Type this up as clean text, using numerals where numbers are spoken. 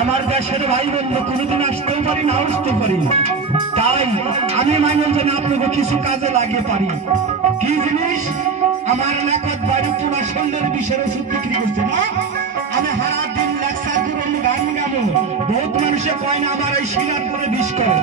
আমার দেশের ভাই বন্ধু কোনোদিন আসতেও পারি না আসতে পারি, তাই আমি মাইনের জন্য আপনাকে কিছু কাজে লাগিয়ে পারি। কি জিনিস? আমার লেখক বাড়ি পুরা সন্ধ্যের বিষের ওষুধ বিক্রি করছে না, আমি হারা দিন লেকচার করবো, গান গাবো, বহুত মানুষে কয় না আমার এই শিলার পরে বিষ করে।